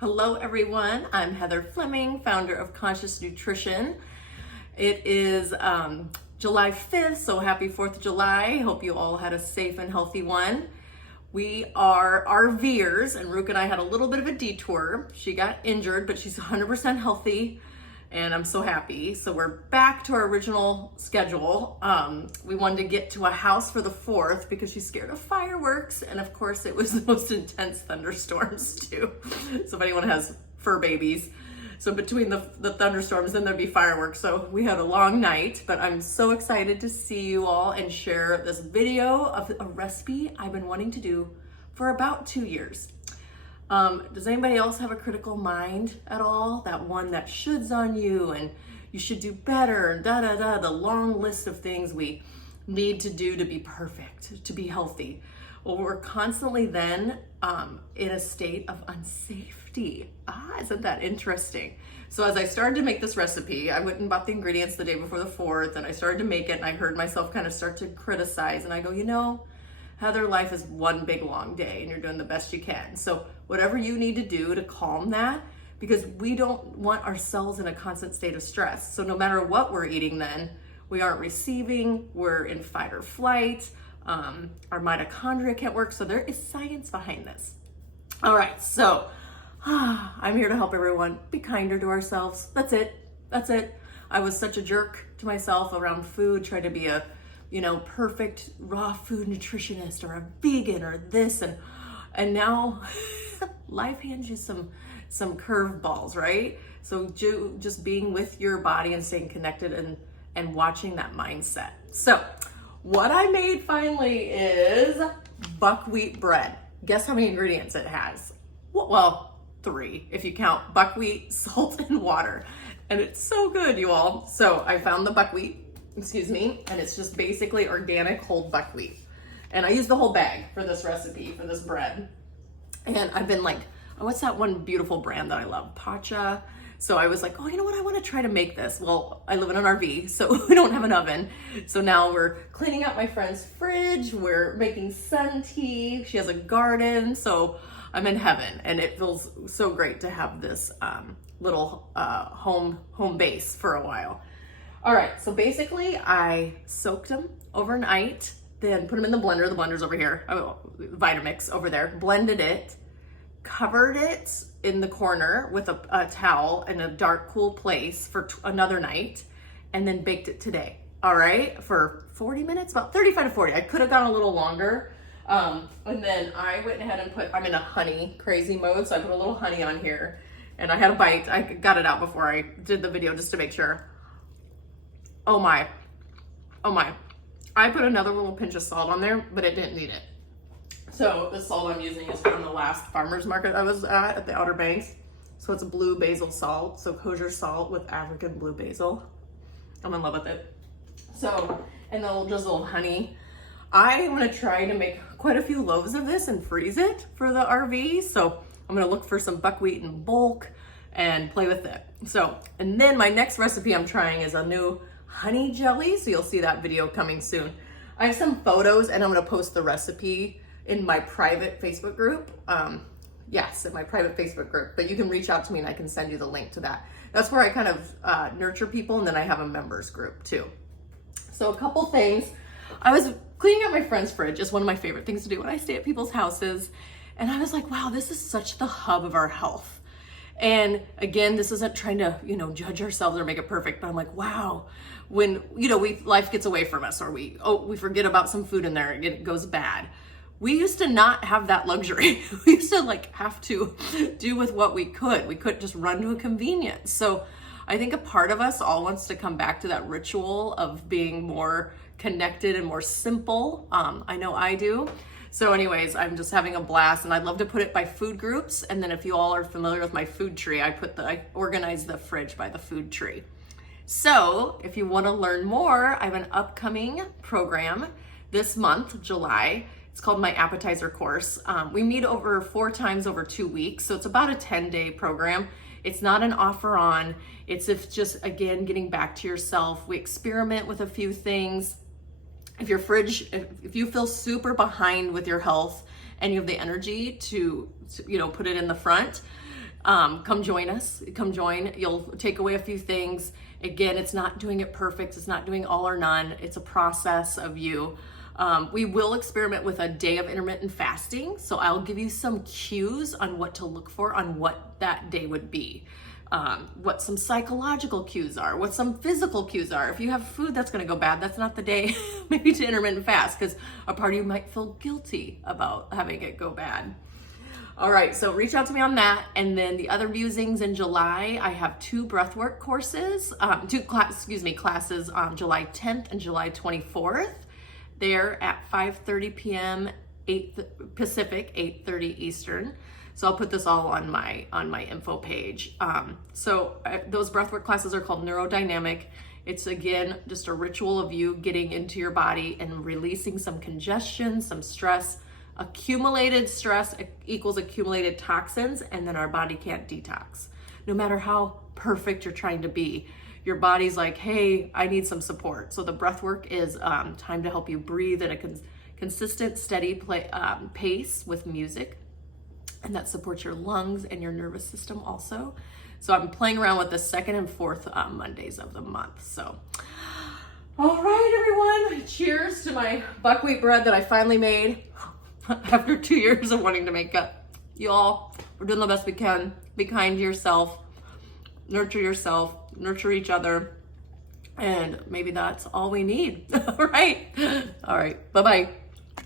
Hello everyone, I'm Heather Fleming, founder of Conscious Nutrition. It is July 5th, so happy 4th of July. Hope you all had a safe and healthy one. We are RVers, and Rook and I had a little bit of a detour. She got injured, but she's 100% healthy, and I'm so happy. So we're back to our original schedule. We wanted to get to a house for the 4th because she's scared of fireworks, and of course it was the most intense thunderstorms too. So if anyone has fur babies, so between the thunderstorms, then there'd be fireworks. So we had a long night, but I'm so excited to see you all and share this video of a recipe I've been wanting to do for about 2 years. Does anybody else have a critical mind at all? That one that shoulds on you and you should do better and the long list of things we need to do to be perfect, to be healthy. Well, we're constantly then in a state of unsafety. Isn't that interesting? So as I started to make this recipe, I went and bought the ingredients the day before the 4th, and I started to make it, and I heard myself kind of start to criticize, and I go, you know, Heather, life is one big long day and you're doing the best you can. So whatever you need to do to calm that, because we don't want ourselves in a constant state of stress. So no matter what we're eating then, we aren't receiving, we're in fight or flight, our mitochondria can't work. So there is science behind this. All right, so I'm here to help everyone be kinder to ourselves. That's it. I was such a jerk to myself around food, trying to be a perfect raw food nutritionist or a vegan or this, and now life hands you some curveballs, right? So just being with your body and staying connected and watching that mindset. So what I made finally is buckwheat bread. Guess how many ingredients it has? Well, 3 if you count buckwheat, salt, and water. And it's so good, you all. So I found the buckwheat, and it's just basically organic whole buckwheat. And I use the whole bag for this recipe, for this bread. And I've been like, oh, what's that one beautiful brand that I love? Pacha. So I was like, oh, you know what? I want to try to make this. Well, I live in an RV, so we don't have an oven. So now we're cleaning out my friend's fridge. We're making sun tea. She has a garden. So I'm in heaven, and it feels so great to have this little home base for a while. All right, so basically I soaked them overnight, then put them in the blender. The blender's over here, Vitamix over there, blended it, covered it in the corner with a towel in a dark, cool place for another night, and then baked it today. All right, for 40 minutes, about 35 to 40. I could have gone a little longer. And then I went ahead and I'm in a honey crazy mode, so I put a little honey on here, and I had a bite. I got it out before I did the video just to make sure. Oh my. I put another little pinch of salt on there, but it didn't need it. So the salt I'm using is from the last farmer's market I was at the Outer Banks. So it's blue basil salt, so kosher salt with African blue basil. I'm in love with it. So, and then just a little honey. I want to try to make quite a few loaves of this and freeze it for the RV. So I'm going to look for some buckwheat in bulk and play with it. So, and then my next recipe I'm trying is a new honey jelly. So you'll see that video coming soon. I have some photos, and I'm going to post the recipe in my private Facebook group. Yes, in my private Facebook group, but you can reach out to me and I can send you the link to that. That's where I kind of nurture people, and then I have a members group too. So a couple things. I was cleaning out my friend's fridge. It's one of my favorite things to do when I stay at people's houses. And I was like, wow, this is such the hub of our health. And again, this isn't trying to, judge ourselves or make it perfect, but I'm like, wow, when, life gets away from us, or we forget about some food in there and it goes bad. We used to not have that luxury. We used to have to do with what we could. We couldn't just run to a convenience. So I think a part of us all wants to come back to that ritual of being more connected and more simple. I know I do. So anyways, I'm just having a blast, and I'd love to put it by food groups. And then if you all are familiar with my food tree, I organize the fridge by the food tree. So if you want to learn more, I have an upcoming program this month, July. It's called my appetizer course. We meet over 4 times over 2 weeks. So it's about a 10-day program. It's not an offer on, it's just, again, getting back to yourself. We experiment with a few things. If you feel super behind with your health and you have the energy to put it in the front, come join us. Come join. You'll take away a few things. Again, it's not doing it perfect. It's not doing all or none. It's a process of you. We will experiment with a day of intermittent fasting. So I'll give you some cues on what to look for on what that day would be. What some psychological cues are, what some physical cues are. If you have food that's going to go bad, that's not the day maybe to intermittent fast, because a part of you might feel guilty about having it go bad. All right, so reach out to me on that. And then the other musings in July, I have 2 breathwork courses, classes on July 10th and July 24th. They're at 5:30 p.m. 8 Pacific, 8:30 Eastern. So I'll put this all on my info page. Those breathwork classes are called Neurodynamic. It's again just a ritual of you getting into your body and releasing some congestion, some stress. Accumulated stress equals accumulated toxins, and then our body can't detox. No matter how perfect you're trying to be, your body's like, hey, I need some support. So the breath work is time to help you breathe at a consistent, steady pace with music. And that supports your lungs and your nervous system also. So I'm playing around with the 2nd and 4th Mondays of the month. So, all right, everyone. Cheers to my buckwheat bread that I finally made after 2 years of wanting to make it. Y'all, we're doing the best we can. Be kind to yourself. Nurture each other. And maybe that's all we need. All right. Bye-bye.